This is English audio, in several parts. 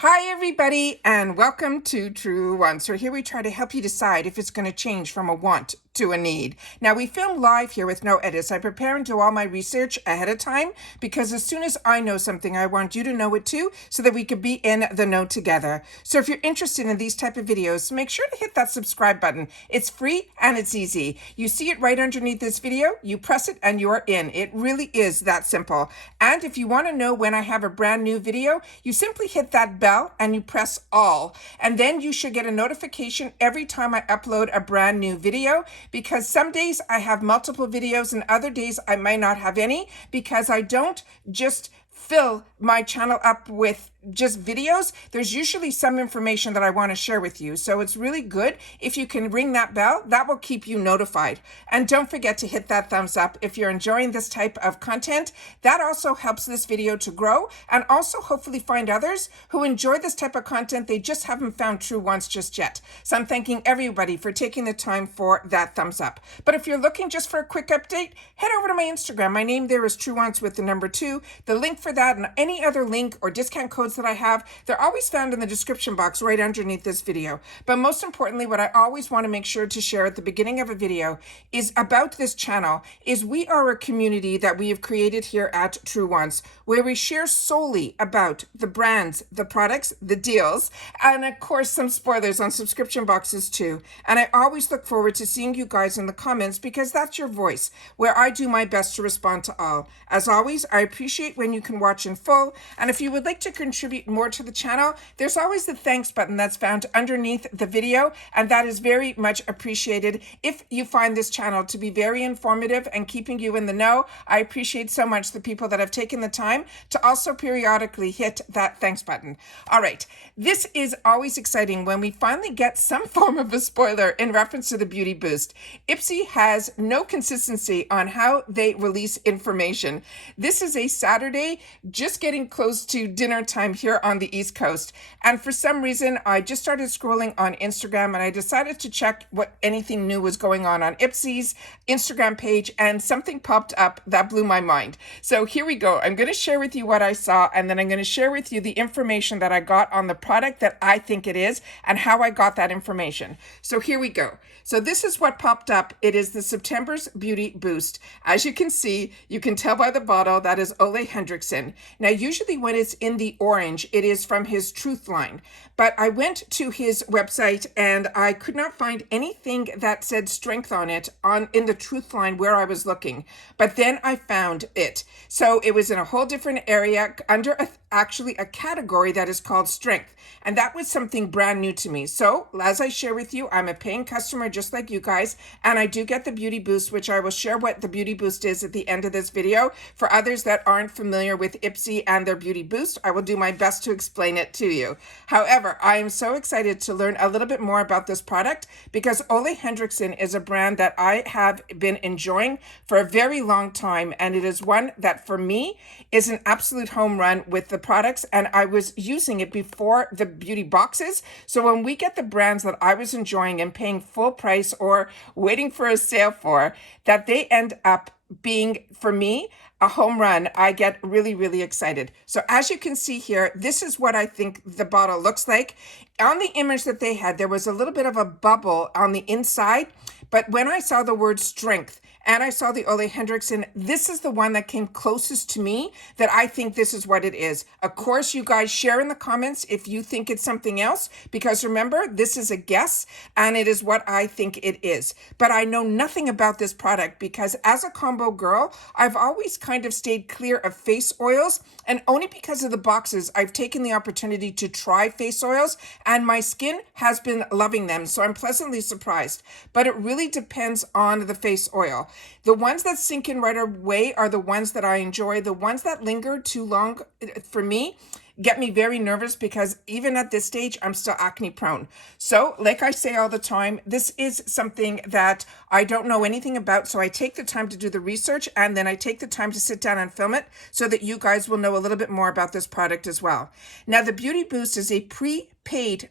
Hi everybody and welcome to Truewants. So here we try to help you decide if it's going to change from a want to a need. Now we film live here with no edits. I prepare and do all my research ahead of time because as soon as I know something, I want you to know it too so that we could be in the know together. So if you're interested in these type of videos, make sure to hit that subscribe button. It's free and it's easy. You see it right underneath this video, you press it and you're in. It really is that simple. And if you want to know when I have a brand new video, you simply hit that bell and you press all. And then you should get a notification every time I upload a brand new video, because some days I have multiple videos and other days I might not have any, because I don't just fill my channel up with just videos. There's usually some information that I want to share with you. So it's really good if you can ring that bell. That will keep you notified. And don't forget to hit that thumbs up if you're enjoying this type of content. That also helps this video to grow and also hopefully find others who enjoy this type of content. They just haven't found Truewants just yet. So I'm thanking everybody for taking the time for that thumbs up. But if you're looking just for a quick update, head over to my Instagram. My name there is Truewants with the number 2. The link for that and any other link or discount codes that I have, they're always found in the description box right underneath this video. But most importantly, what I always want to make sure to share at the beginning of a video is about this channel is we are a community that we have created here at Truewants, where we share solely about the brands, the products, the deals, and of course some spoilers on subscription boxes too. And I always look forward to seeing you guys in the comments because that's your voice, where I do my best to respond to all. As always, I appreciate when you can watch in full, and if you would like to contribute more to the channel, there's always the thanks button that's found underneath the video, and that is very much appreciated. If you find this channel to be very informative and keeping you in the know, I appreciate so much the people that have taken the time to also periodically hit that thanks button. All right, this is always exciting when we finally get some form of a spoiler in reference to the Beauty Boost. IPSY has no consistency on how they release information. This is a Saturday, just getting close to dinner time here on the East Coast. And for some reason, I just started scrolling on Instagram and I decided to check what anything new was going on IPSY's Instagram page, and something popped up that blew my mind. So here we go. I'm going to share with you what I saw, and then I'm going to share with you the information that I got on the product that I think it is and how I got that information. So here we go. So this is what popped up. It is the September's Beauty Boost. As you can see, you can tell by the bottle that is Ole Henriksen. Now, usually when it's in the orange, it is from his Truth line. But I went to his website and I could not find anything that said strength on it in the Truth line where I was looking. But then I found it. So it was in a whole different area under actually a category that is called strength. And that was something brand new to me. So as I share with you, I'm a paying customer just like you guys, and I do get the Beauty Boost, which I will share what the Beauty Boost is at the end of this video. For others that aren't familiar with IPSY and their Beauty Boost, I will do my best to explain it to you. However, I am so excited to learn a little bit more about this product because Ole Henriksen is a brand that I have been enjoying for a very long time, and it is one that for me is an absolute home run with the products, and I was using it before the beauty boxes. So when we get the brands that I was enjoying and paying full price or waiting for a sale for, that they end up being, for me, a home run, I get really, really excited. So as you can see here, this is what I think the bottle looks like. On the image that they had, there was a little bit of a bubble on the inside, but when I saw the word strength and I saw the Ole Henriksen, this is the one that came closest to me that I think this is what it is. Of course, you guys share in the comments if you think it's something else, because remember, this is a guess and it is what I think it is. But I know nothing about this product because as a combo girl, I've always kind of stayed clear of face oils, and only because of the boxes, I've taken the opportunity to try face oils and my skin has been loving them. So I'm pleasantly surprised, but it really depends on the face oil. The ones that sink in right away are the ones that I enjoy. The ones that linger too long for me get me very nervous because even at this stage, I'm still acne prone. So like I say all the time, this is something that I don't know anything about. So I take the time to do the research and then I take the time to sit down and film it so that you guys will know a little bit more about this product as well. Now, the Beauty Boost is a prepaid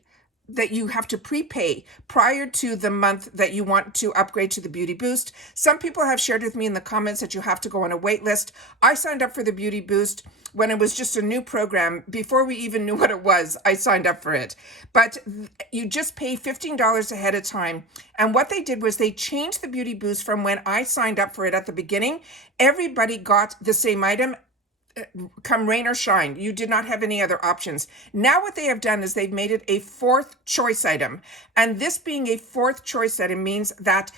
that you have to prepay prior to the month that you want to upgrade to the Beauty Boost. Some people have shared with me in the comments that you have to go on a wait list. I signed up for the Beauty Boost when it was just a new program. Before we even knew what it was, I signed up for it. But you just pay $15 ahead of time. And what they did was they changed the Beauty Boost from when I signed up for it at the beginning. Everybody got the same item, come rain or shine. You did not have any other options. Now what they have done is they've made it a fourth choice item. And this being a fourth choice item means that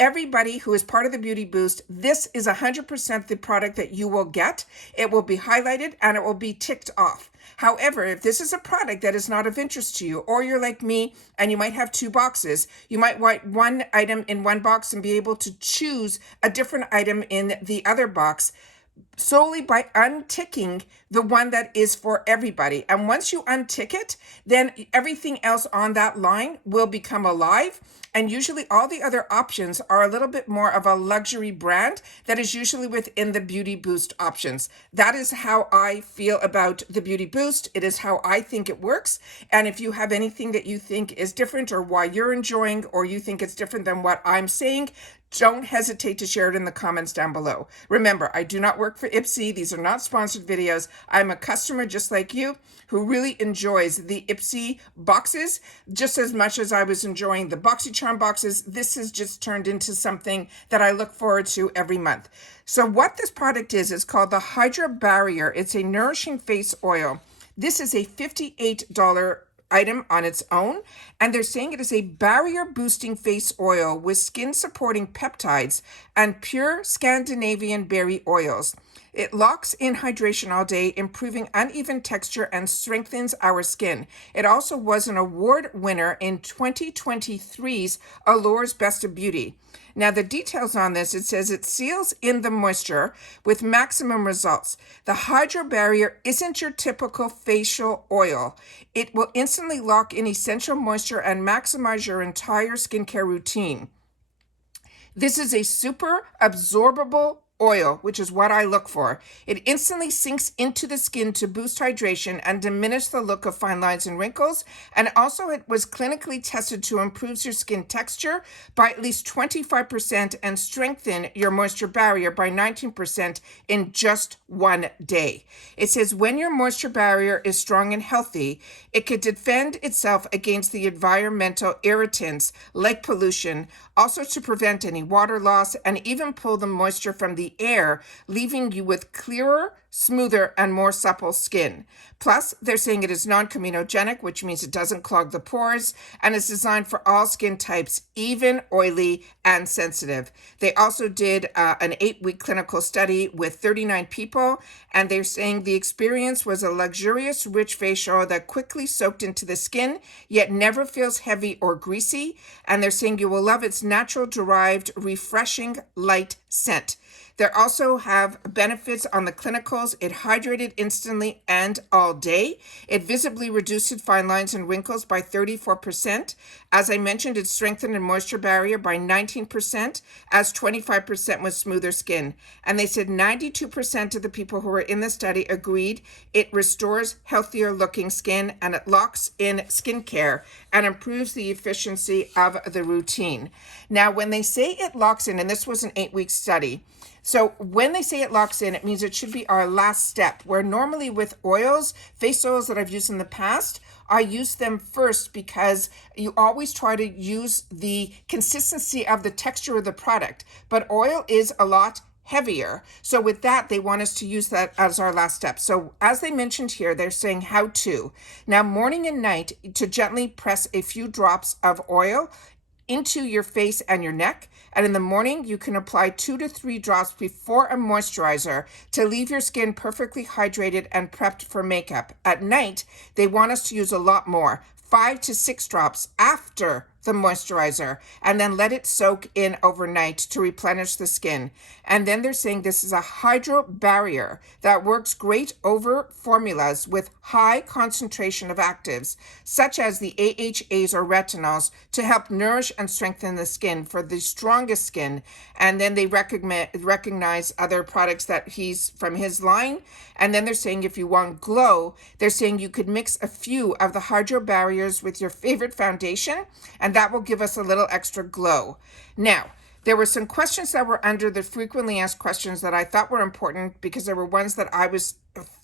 everybody who is part of the Beauty Boost, this is 100% the product that you will get. It will be highlighted and it will be ticked off. However, if this is a product that is not of interest to you, or you're like me and you might have two boxes, you might want one item in one box and be able to choose a different item in the other box, solely by unticking the one that is for everybody. And once you untick it, then everything else on that line will become alive. And usually all the other options are a little bit more of a luxury brand that is usually within the Beauty Boost options. That is how I feel about the Beauty Boost. It is how I think it works. And if you have anything that you think is different, or why you're enjoying, or you think it's different than what I'm saying, don't hesitate to share it in the comments down below. Remember, I do not work for IPSY. These are not sponsored videos. I'm a customer just like you who really enjoys the IPSY boxes just as much as I was enjoying the Boxycharm boxes. This has just turned into something that I look forward to every month. So what this product is called the Hydra Barrier. It's a nourishing face oil. This is a $58 item on its own, and they're saying it is a barrier boosting face oil with skin supporting peptides and pure Scandinavian berry oils. It locks in hydration all day, improving uneven texture and strengthens our skin. It also was an award winner in 2023's Allure's Best of Beauty. Now, the details on this, it says it seals in the moisture with maximum results. The Hydra Barrier isn't your typical facial oil. It will instantly lock in essential moisture and maximize your entire skincare routine. This is a super absorbable oil, which is what I look for. It instantly sinks into the skin to boost hydration and diminish the look of fine lines and wrinkles. And also it was clinically tested to improve your skin texture by at least 25% and strengthen your moisture barrier by 19% in just one day. It says when your moisture barrier is strong and healthy, it could defend itself against the environmental irritants like pollution, also to prevent any water loss and even pull the moisture from the air, leaving you with clearer, smoother, and more supple skin. Plus, they're saying it is non-comedogenic, which means it doesn't clog the pores, and is designed for all skin types, even oily and sensitive. They also did an 8-week clinical study with 39 people, and they're saying the experience was a luxurious, rich facial that quickly soaked into the skin, yet never feels heavy or greasy. And they're saying you will love its natural derived, refreshing, light scent. They also have benefits on the clinicals. It hydrated instantly and all day. It visibly reduced fine lines and wrinkles by 34%. As I mentioned, it strengthened the moisture barrier by 19%, as 25% with smoother skin. And they said 92% of the people who were in the study agreed it restores healthier looking skin, and it locks in skincare and improves the efficiency of the routine. Now, when they say it locks in, and this was an 8-week study, so when they say it locks in, it means it should be our last step, where normally with oils, face oils that I've used in the past, I use them first because you always try to use the consistency of the texture of the product. But oil is a lot heavier. So with that, they want us to use that as our last step. So as they mentioned here, they're saying how to. Now, morning and night, to gently press a few drops of oil into your face and your neck. And in the morning, you can apply 2 to 3 drops before a moisturizer to leave your skin perfectly hydrated and prepped for makeup. At night, they want us to use a lot more, 5 to 6 drops after the moisturizer and then let it soak in overnight to replenish the skin. And then they're saying this is a hydro barrier that works great over formulas with high concentration of actives, such as the AHAs or retinols, to help nourish and strengthen the skin for the strongest skin. And then they recognize other products that he's from his line. And then they're saying if you want glow, they're saying you could mix a few of the hydro barriers with your favorite foundation, and that will give us a little extra glow. Now, there were some questions that were under the frequently asked questions that I thought were important because there were ones that I was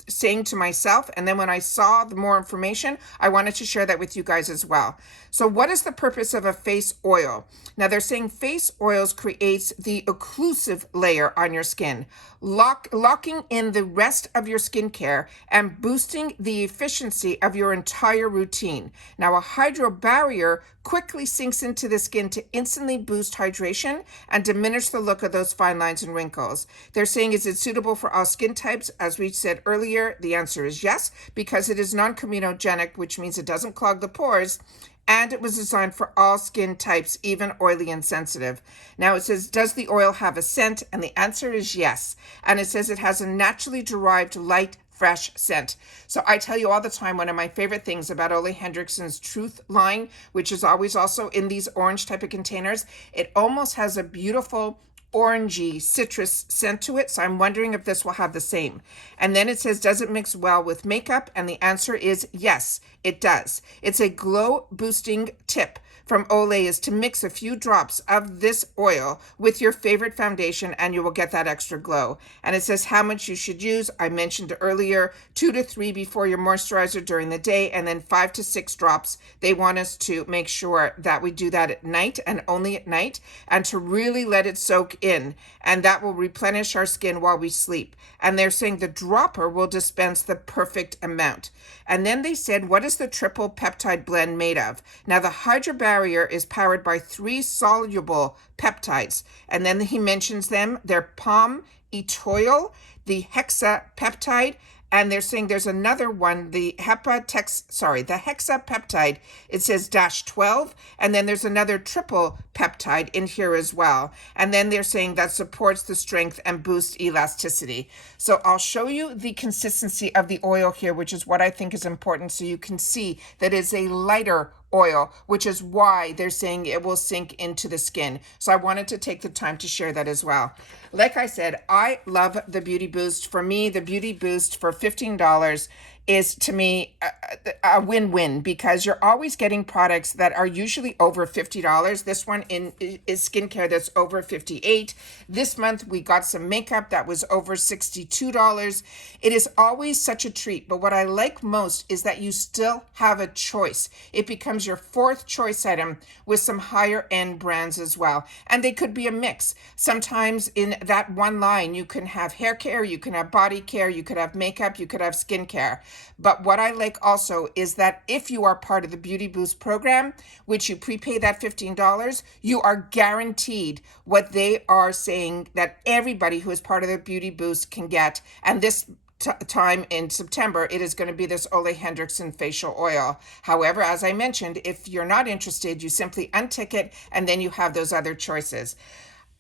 saying to myself, and then when I saw the more information, I wanted to share that with you guys as well. So what is the purpose of a face oil? Now they're saying face oils creates the occlusive layer on your skin, locking in the rest of your skincare and boosting the efficiency of your entire routine. Now a hydro barrier quickly sinks into the skin to instantly boost hydration and diminish the look of those fine lines and wrinkles. They're saying, is it suitable for all skin types? As we said earlier, the answer is yes, because it is non-communogenic, which means it doesn't clog the pores, and it was designed for all skin types, even oily and sensitive. Now it says, does the oil have a scent? And the answer is yes. And it says it has a naturally derived light, fresh scent. So I tell you all the time, one of my favorite things about Ole Hendricksen's Truth line, which is always also in these orange type of containers, it almost has a beautiful orangey citrus scent to it. So I'm wondering if this will have the same. And then it says, does it mix well with makeup? And the answer is yes, it does. It's a glow boosting tip from Olay is to mix a few drops of this oil with your favorite foundation and you will get that extra glow. And it says how much you should use. I mentioned earlier, 2 to 3 before your moisturizer during the day, and then 5 to 6 drops. They want us to make sure that we do that at night and only at night, and to really let it soak in, and that will replenish our skin while we sleep. And they're saying the dropper will dispense the perfect amount. And then they said, what is the triple peptide blend made of? Now the hydro barrier is powered by 3 soluble peptides. And then he mentions them. They're palm etoyl, the hexapeptide, and they're saying there's another one, the hexapeptide. It says -12, and then there's another triple peptide in here as well. And then they're saying that supports the strength and boosts elasticity. So I'll show you the consistency of the oil here, which is what I think is important, so you can see that it's a lighter oil, which is why they're saying it will sink into the skin. So I wanted to take the time to share that as well. Like I said, I love the Beauty Boost. For me, the Beauty Boost for $15 is, to me, a win-win, because you're always getting products that are usually over $50. This one is skincare that's over $58. This month we got some makeup that was over $62. It is always such a treat, but what I like most is that you still have a choice. It becomes your 4th choice item with some higher end brands as well, and they could be a mix. Sometimes in that one line you can have hair care, you can have body care, you could have makeup, you could have skincare. But what I like also is that if you are part of the Beauty Boost program, which you prepay that $15, you are guaranteed what they are saying that everybody who is part of the Beauty Boost can get. And this time in September, it is going to be this Ole Hendricksen facial oil. However, as I mentioned, if you're not interested, you simply untick it and then you have those other choices.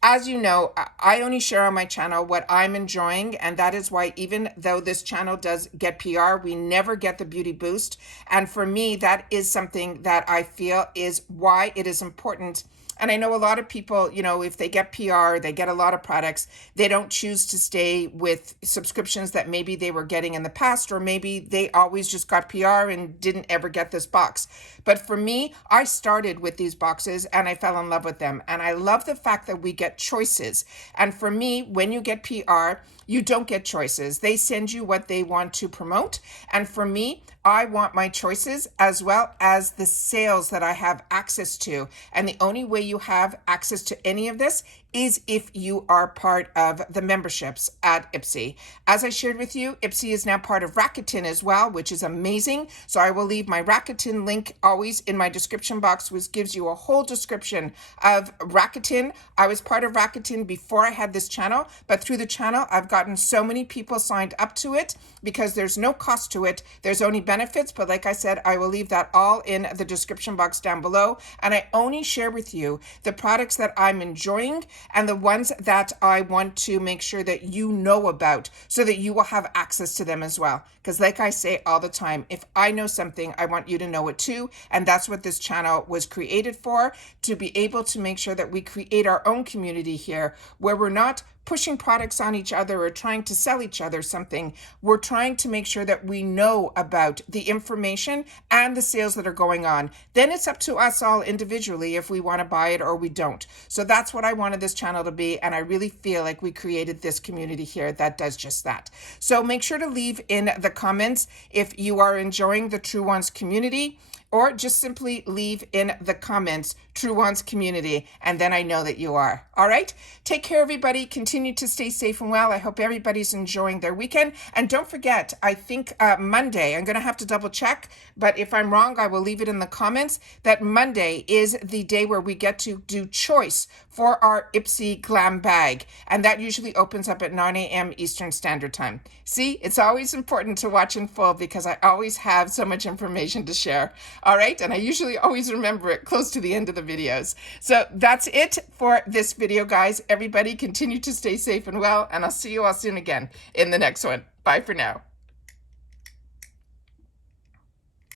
As you know, I only share on my channel what I'm enjoying, and that is why even though this channel does get PR, we never get the Beauty Boost. And for me, that is something that I feel is why it is important. And I know a lot of people, you know, if they get PR, they get a lot of products, they don't choose to stay with subscriptions that maybe they were getting in the past, or maybe they always just got PR and didn't ever get this box. But for me, I started with these boxes and I fell in love with them. And I love the fact that we get choices. And for me, when you get PR, you don't get choices. They send you what they want to promote. And for me, I want my choices as well as the sales that I have access to. And the only way you have access to any of this is if you are part of the memberships at IPSY. As I shared with you, IPSY is now part of Rakuten as well, which is amazing. So I will leave my Rakuten link always in my description box, which gives you a whole description of Rakuten. I was part of Rakuten before I had this channel, but through the channel, I've got gotten so many people signed up to it because there's no cost to it. There's only benefits, but like I said, I will leave that all in the description box down below. And I only share with you the products that I'm enjoying and the ones that I want to make sure that you know about so that you will have access to them as well. Because like I say all the time, if I know something, I want you to know it too. And that's what this channel was created for, to be able to make sure that we create our own community here where we're not pushing products on each other or trying to sell each other something. We're trying to make sure that we know about the information and the sales that are going on. Then it's up to us all individually if we want to buy it or we don't. So that's what I wanted this channel to be, and I really feel like we created this community here that does just that. So make sure to leave in the comments if you are enjoying the Truewants community, or just simply leave in the comments Truewants community, and then I know that you are. All right? Take care, everybody. Continue to stay safe and well. I hope everybody's enjoying their weekend. And don't forget, I think Monday, I'm going to have to double check, but if I'm wrong, I will leave it in the comments, that Monday is the day where we get to do choice for our IPSY glam bag. And that usually opens up at 9 a.m. Eastern Standard Time. See, it's always important to watch in full because I always have so much information to share. All right, and I usually always remember it close to the end of the videos. So that's it for this video, guys. Everybody continue to stay safe and well, and I'll see you all soon again in the next one. Bye for now.